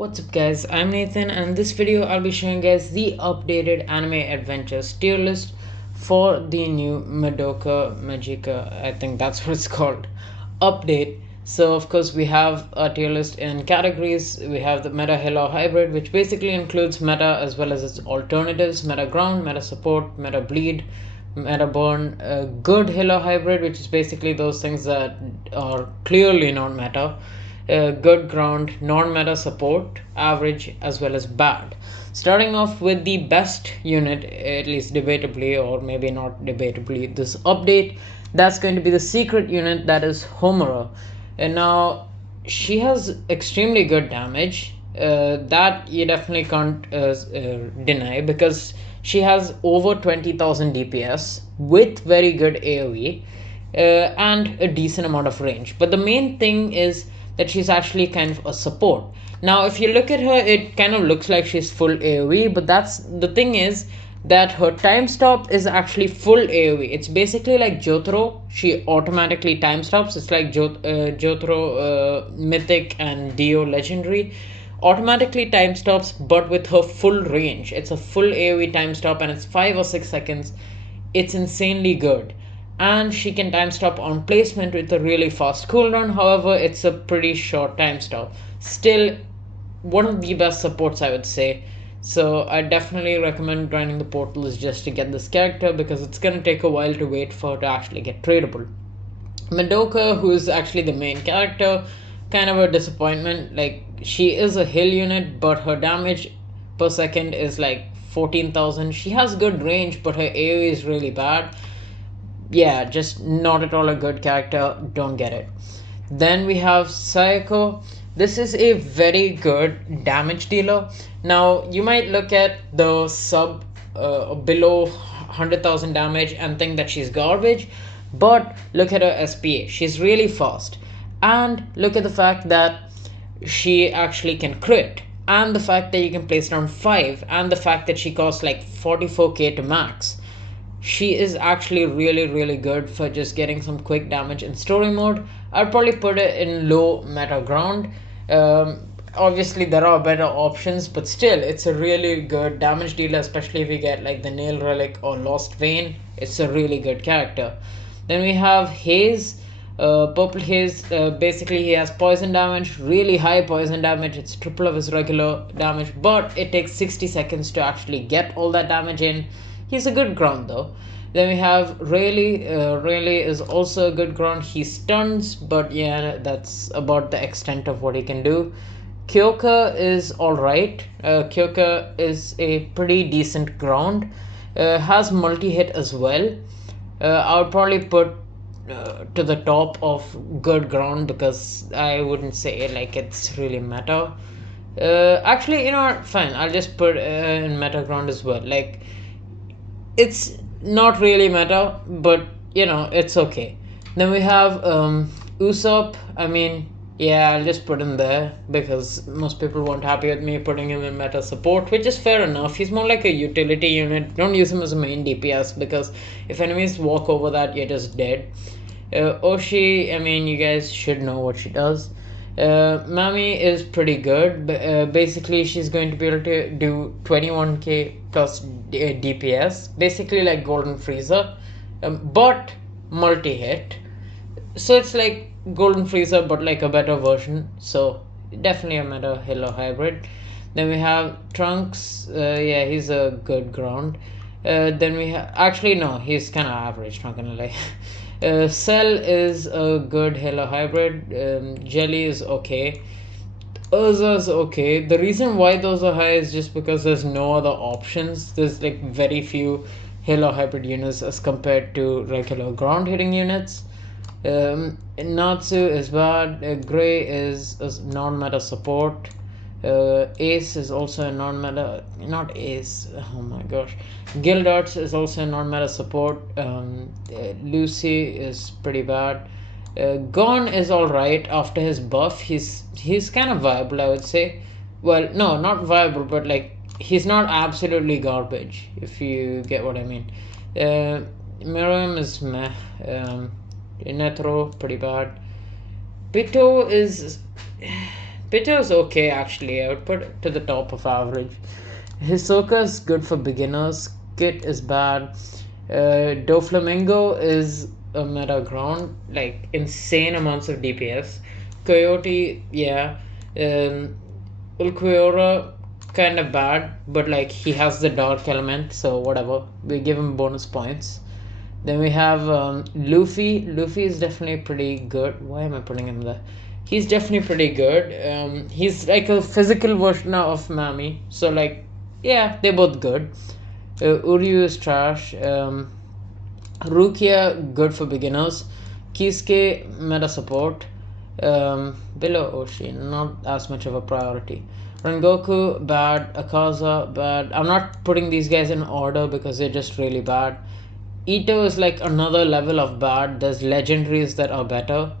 What's up guys, I'm Nathan and in this video I'll be showing guys the updated anime adventures tier list for the new MAGICA, I think that's what it's called, update. So of course we have a tier list in categories. We have the Meta Halo Hybrid, which basically includes Meta as well as its alternatives: Meta Ground, Meta Support, Meta Bleed, Meta Burn, Good Halo Hybrid, which is basically those things that are clearly not meta, good ground, non-meta support, average, as well as bad. Starting off with the best unit, at least debatably, or maybe not debatably, this update, that's going to be the secret unit, that is HOMURA. And now she has extremely good damage, that you definitely can't deny, because she has over 20,000 DPS with very good AoE, and a decent amount of range. But the main thing is that she's actually kind of a support. Now if you look at her, it kind of looks like she's full AoE, but that's the thing is that her time stop is actually full AoE. It's basically like Jotaro. She automatically time stops. It's like Jotaro Mythic and Dio Legendary automatically time stops, but with her full range. It's a full AoE time stop and it's 5 or 6 seconds. It's insanely good, and she can time stop on placement with a really fast cooldown. However, it's a pretty short time stop. Still one of the best supports, I would say. So I definitely recommend grinding the portals just to get this character, because it's gonna take a while to wait for her to actually get tradable. MADOKA, who is actually the main character, kind of a disappointment. Like, she is a heal unit, but her damage per second is like 14,000. She has good range, but her AoE is really bad. Yeah, just not at all a good character. Don't get it. Then we have SAYAKA. This is a very good damage dealer. Now you might look at the sub below 100,000 damage and think that she's garbage, but look at her SPA. She's really fast, and look at the fact that she actually can crit, and the fact that you can place around 5, and the fact that she costs like 44k to max. She is actually really good for just getting some quick damage in story mode. I'd probably put it in low meta ground. Obviously there are better options, but still it's a really good damage dealer, especially if you get like the Nail Relic or Lost Vein. It's a really good character. Then we have Haze. Purple Haze, basically he has poison damage, really high poison damage. It's triple of his regular damage, but it takes 60 seconds to actually get all that damage in. He's a good ground though. Then we have Rayleigh. Rayleigh is also a good ground. He stuns, but yeah, that's about the extent of what he can do. KYOKA is alright. KYOKA is a pretty decent ground. Has multi-hit as well. I would probably put to the top of good ground, because I wouldn't say like it's really meta. Actually, you know what? Fine. I'll just put in meta ground as well. Like, it's not really meta, but you know, it's okay. Then we have Usopp. I mean, yeah, I'll just put him there because most people weren't happy with me putting him in meta support, which is fair enough. He's more like a utility unit. Don't use him as a main DPS, because if enemies walk over that, you're just dead. Oshi, I mean, you guys should know what she does. MAMY is pretty good. Basically, she's going to be able to do 21k plus DPS, basically like Golden Freezer, but multi-hit. So it's like Golden Freezer, but like a better version. So definitely a Meta Halo Hybrid. Then we have Trunks. Yeah, he's a good ground. Then we have, actually no, he's kind of average, not gonna lie. Cell is a good Halo Hybrid. Jelly is okay. Urza's okay. The reason why those are high is just because there's no other options. There's like very few Halo Hybrid units as compared to regular ground hitting units. Natsu is bad. Gray is a non-meta support. Ace is also a non-meta, not Ace, oh my gosh. Gildarts is also a non-meta support. Lucy is pretty bad. Gon is alright after his buff. He's kind of viable, I would say. Well, no, not viable, but like, he's not absolutely garbage, if you get what I mean. Miriam is meh. Netro, pretty bad. Pito is Pito is okay actually. I would put it to the top of average. Hisoka is good for beginners. Kit is bad. Doflamingo is a meta ground, like insane amounts of DPS. Coyote, yeah. Ulquiorra, kind of bad, but like he has the dark element, so whatever. We give him bonus points. Then we have Luffy. Luffy is definitely pretty good. Why am I putting him there? He's definitely pretty good. He's like a physical version of Mamy. So like, yeah, they're both good. Uryu is trash. Rukia, good for beginners. Kisuke, meta support. Below Oshi, not as much of a priority. Rengoku, bad. Akaza, bad. I'm not putting these guys in order because they're just really bad. Ito is like another level of bad. There's legendaries that are better.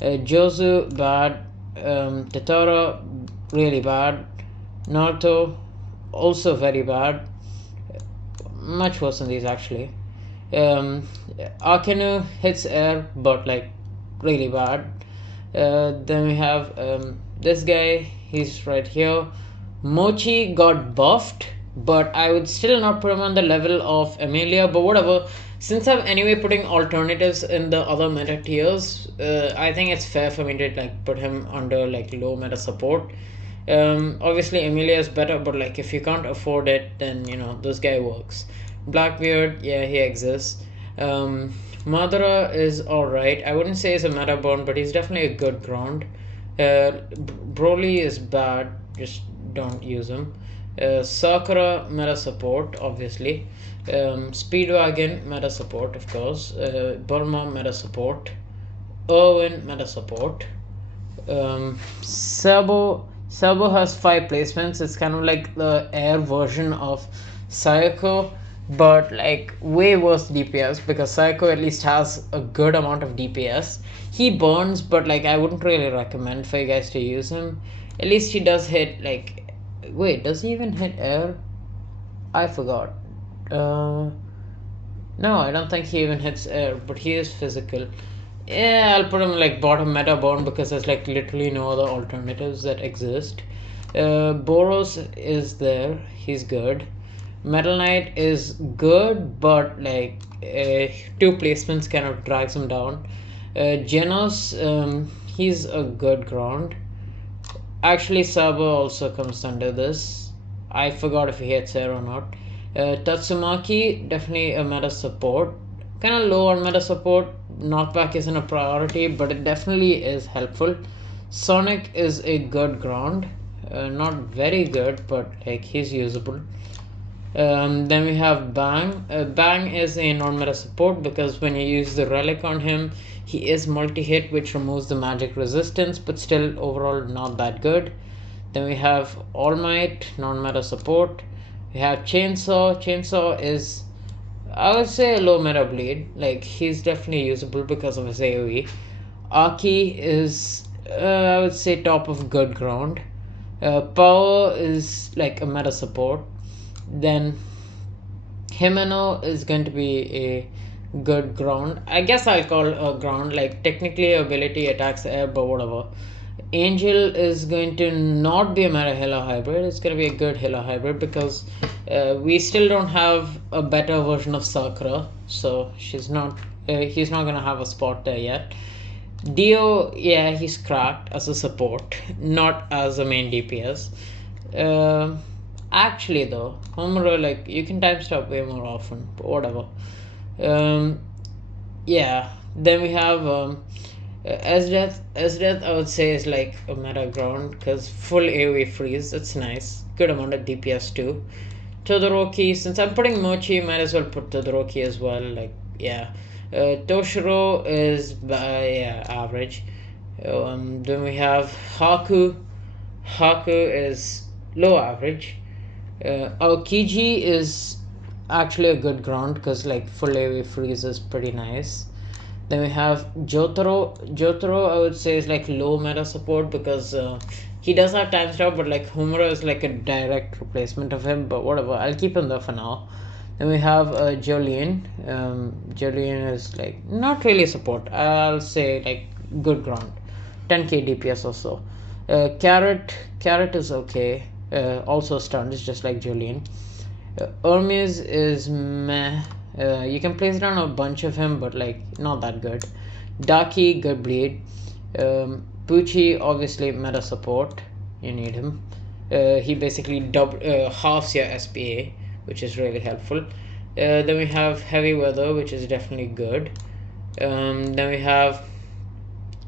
Jozu, bad. Totoro, really bad. Naruto, also very bad. Much worse than these actually. Akenu hits air, but like really bad. Then we have this guy, he's right here. Mochi got buffed, but I would still not put him on the level of Emilia, but whatever. Since I'm anyway putting alternatives in the other meta tiers, I think it's fair for me to like put him under like low meta support. Obviously Emilia is better, but like if you can't afford it, then you know this guy works. Blackbeard, yeah, he exists. Madara is alright. I wouldn't say he's a meta burn, but he's definitely a good ground. Broly is bad, just don't use him. Sakura, meta support, obviously. Speedwagon, meta support, of course. Bulma, meta support. Irwin, meta support. Sabo has 5 placements. It's kind of like the air version of Sayako, but like way worse DPS because Sayako at least has a good amount of DPS. He burns, but like I wouldn't really recommend for you guys to use him. At least he does hit like, wait, does he even hit air? I forgot. No, I don't think he even hits air, but he is physical. Yeah, I'll put him like bottom meta burn because there's like literally no other alternatives that exist. Boros is there, he's good. Metal Knight is good, but like 2 placements kind of drags him down. Genos, he's a good ground. Actually, Sabo also comes under this. I forgot if he hits air or not. Tatsumaki, definitely a meta support. Kind of low on meta support. Knockback isn't a priority, but it definitely is helpful. Sonic is a good ground. Not very good, but like he's usable. Then we have Bang. Bang is a non-meta support because when you use the relic on him, he is multi-hit, which removes the magic resistance, but still overall not that good. Then we have All Might, non-meta support. We have Chainsaw. Chainsaw is, I would say, a low meta bleed. Like he's definitely usable because of his AoE. Aki is, I would say, top of good ground. Power is like a meta support. Then Himeno is going to be a good ground. I guess I'll call a ground, like technically ability attacks air, but whatever. Angel is going to not be a meta healer hybrid. It's going to be a good healer hybrid because we still don't have a better version of Sakura, so he's not going to have a spot there yet. Dio, yeah, he's cracked as a support, not as a main DPS. Actually though, Homura, like you can time stop way more often, but whatever. Yeah, then we have Esdeath I would say is like a meta ground because full AoE freeze, that's nice. Good amount of DPS too. Todoroki, since I'm putting Mochi, might as well put Todoroki as well, like yeah. Toshiro is yeah, average. Then we have Haku. Haku is low average. Aokiji is actually a good ground because like full AoE freeze is pretty nice. Then we have Jotaro. Jotaro I would say is like low meta support because he does have time stop, but like Homura is like a direct replacement of him, but whatever, I'll keep him there for now. Then we have Jolene. Jolene is like not really support, I'll say like good ground, 10k DPS or so. Carrot is okay. Also stunned, it's just like Julian. Hermes is meh. You can place down a bunch of him, but like not that good. Daki, good bleed. Pucci, obviously meta support. You need him. He basically halves your SPA, which is really helpful. Then we have Heavy Weather, which is definitely good. Then we have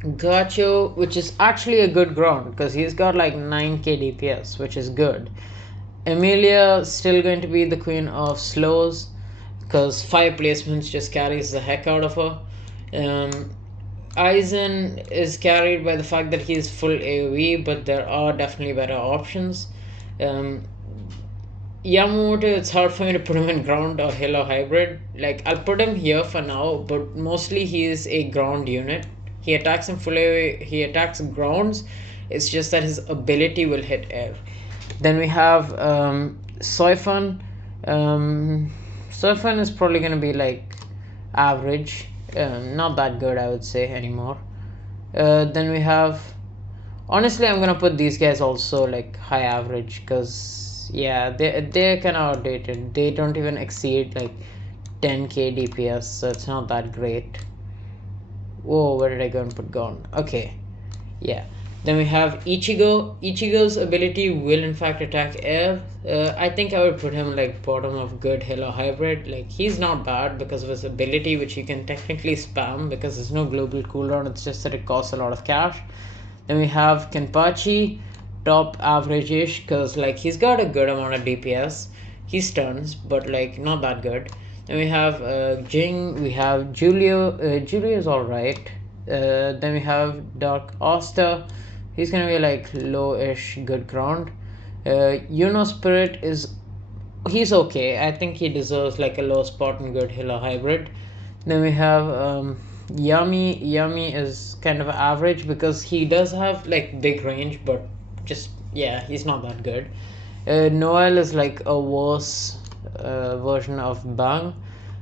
Gacho, which is actually a good ground because he's got like 9k DPS, which is good. Emilia still going to be the queen of slows because 5 placements just carries the heck out of her. Aizen is carried by the fact that he is full AoE, but there are definitely better options. Yamamoto, it's hard for me to put him in ground or hill or hybrid. Like, I'll put him here for now, but mostly he is a ground unit. He attacks in full AoE, he attacks grounds. It's just that his ability will hit air. Then we have Soifan. Soifan is probably going to be like average. Not that good, I would say, anymore. Then we have... Honestly, I'm going to put these guys also like high average because, yeah, they're kind of outdated. They don't even exceed like 10k DPS, so it's not that great. Whoa, where did I go and put gone? Okay, yeah. Then we have Ichigo. Ichigo's ability will in fact attack air. I think I would put him like bottom of good hill or hybrid. Like, he's not bad because of his ability, which you can technically spam because there's no global cooldown. It's just that it costs a lot of cash. Then we have Kenpachi, top average-ish because like he's got a good amount of DPS. He stuns, but like not that good. Then we have Jing. We have Julio. Julio is alright. Then we have Dark Oster. He's gonna be like low-ish good ground. Yuno Spirit is... he's okay. I think he deserves like a low spot and good hill or hybrid. Then we have Yami. Yami is kind of average because he does have like big range, but just, yeah, he's not that good. Noel is like a worse version of Bang.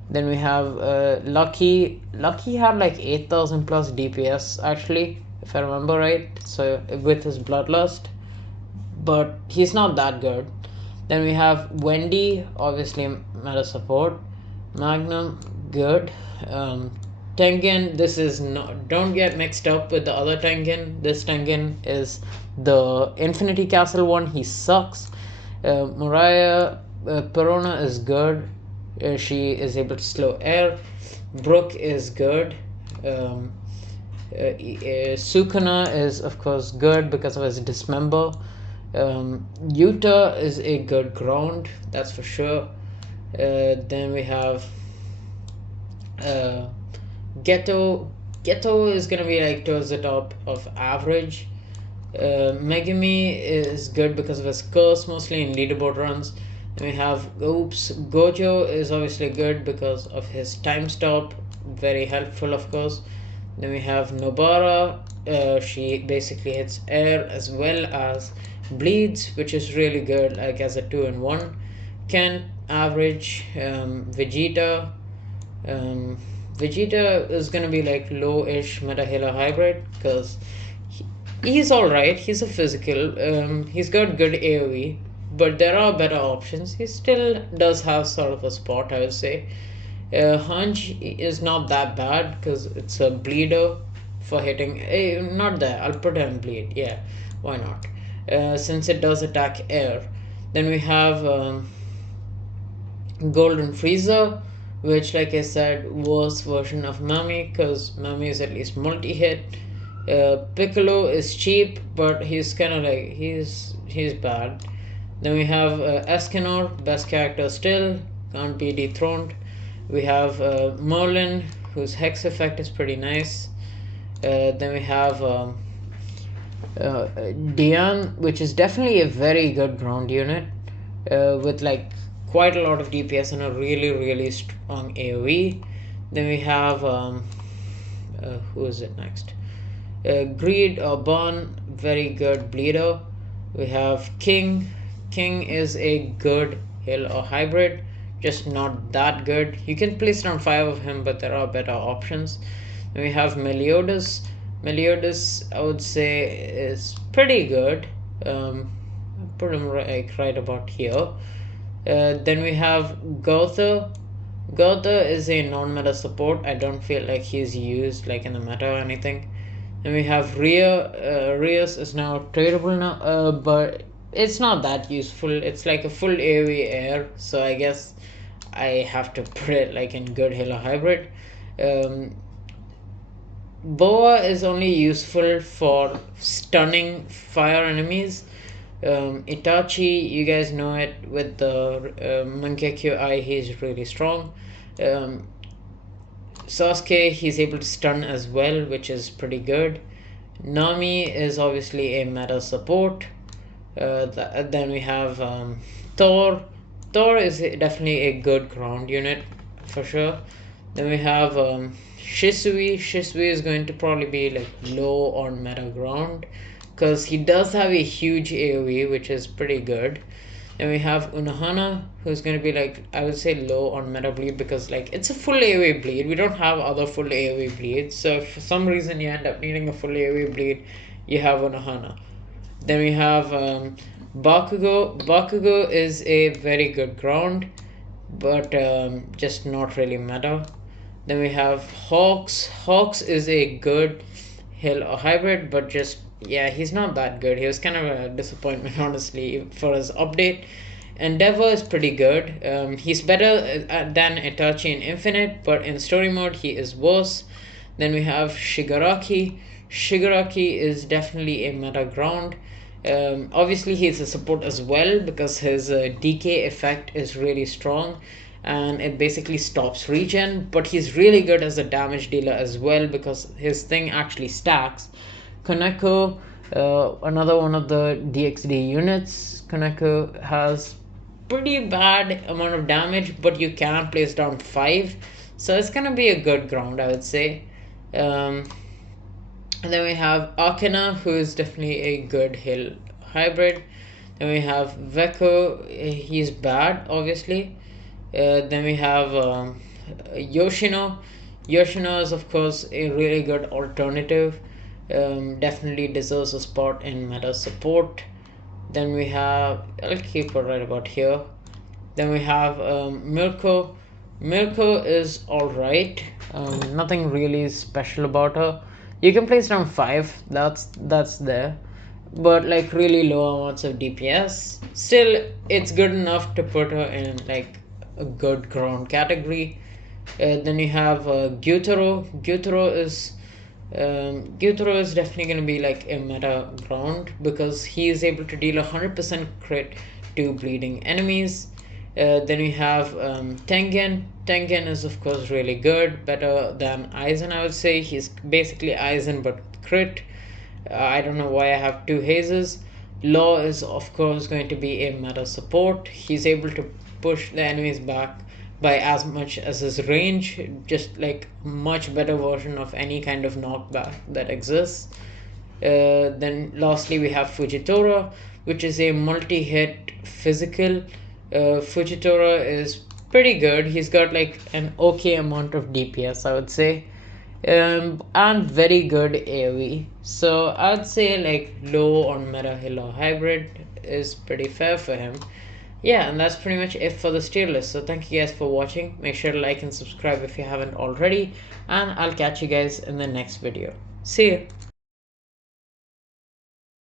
Then we have Lucky. Lucky had like 8,000 plus DPS actually, if I remember right, so with his Bloodlust, but he's not that good. Then we have Wendy, obviously meta support. Magnum, good. Tengen, this is not... don't get mixed up with the other Tengen. This Tengen is the Infinity Castle one. He sucks. Mariah, Perona is good. She is able to slow air. Brooke is good. Sukuna is of course good because of his dismember. Yuta is a good ground, that's for sure. Then we have Ghetto. Ghetto is gonna be like towards the top of average. Megumi is good because of his curse, mostly in leaderboard runs. Then we have Gojo is obviously good because of his time stop, very helpful of course. Then we have Nobara. She basically hits air as well as bleeds, which is really good, like as a 2-in-1. Ken, average. Vegeta. Vegeta is gonna be like low-ish meta healer hybrid because he's alright. He's a physical. He's got good AoE, but there are better options. He still does have sort of a spot, I would say. Hunch is not that bad because it's a bleeder for hitting. Not there, I'll put him bleed. Yeah, why not? Since it does attack air. Then we have Golden Freezer, which, like I said, worse version of MAMY because MAMY is at least multi-hit. Piccolo is cheap, but he's kind of like he's bad. Then we have Escanor, best character still, can't be dethroned. We have Merlin, whose hex effect is pretty nice. Then we have Dian, which is definitely a very good ground unit with like quite a lot of DPS and a really strong AoE. Then we have who is it next? Greed or Bon, very good bleeder. We have King. King is a good hill or hybrid, just not that good. You can place around 5 of him, but there are better options. Then we have Meliodas. Meliodas, I would say, is pretty good. Put him right about here. Then we have Gotha. Gotha is a non-meta support. I don't feel like he's used like in the meta or anything. Then we have Rhea. Rhea's is now tradable now, but it's not that useful. It's like a full AoE air, so I guess I have to put it like in good healer hybrid. Boa is only useful for stunning fire enemies. Itachi, you guys know it with the Mangekyo Eye, he's really strong. Sasuke, he's able to stun as well, which is pretty good. Nami is obviously a meta support. Then we have Thor. Thor is definitely a good ground unit for sure. Then we have Shisui. Shisui is going to probably be like low on meta ground because he does have a huge AoE, which is pretty good. Then we have Unohana, who's going to be like, I would say low on meta bleed because like it's a full AoE bleed. We don't have other full AoE bleeds, so if for some reason you end up needing a full AoE bleed, you have Unohana. Then we have Bakugo. Bakugo is a very good ground, but just not really meta. Then we have Hawks. Hawks is a good hill or hybrid, but just, yeah, he's not that good. He was kind of a disappointment, honestly, for his update. Endeavor is pretty good. He's better than Itachi in Infinite, but in story mode, he is worse. Then we have Shigaraki. Shigaraki is definitely a meta ground. Obviously, he's a support as well because his decay effect is really strong and it basically stops regen, but he's really good as a damage dealer as well because his thing actually stacks. Kaneko, another one of the DXD units. Kaneko has pretty bad amount of damage, but you can place down 5, so it's gonna be a good ground, I would say. And then we have Akina, who is definitely a good heal hybrid. Then we have Veko, he's bad, obviously. Then we have Yoshino. Yoshino is, of course, a really good alternative. Definitely deserves a spot in meta support. Then we have, I'll keep it right about here. Then we have Mirko. Mirko is alright. Nothing really special about her. You can place down 5, that's there, but like really low amounts of DPS. Still, it's good enough to put her in like a good ground category. Then you have Gyutaro. Gyutaro is definitely going to be like a meta ground because he is able to deal 100% crit to bleeding enemies. Then we have Tengen. Tengen is of course really good, better than Aizen, I would say. He's basically Aizen but crit. I don't know why I have 2 hazes. Law is of course going to be a meta support. He's able to push the enemies back by as much as his range, just like much better version of any kind of knockback that exists. Then lastly we have Fujitora, which is a multi-hit physical. Fujitora is pretty good. He's got like an okay amount of DPS, I would say, and very good AoE. So I'd say like low on meta healer hybrid is pretty fair for him. Yeah, and that's pretty much it for this tier list. So thank you guys for watching. Make sure to like and subscribe if you haven't already, and I'll catch you guys in the next video. See ya.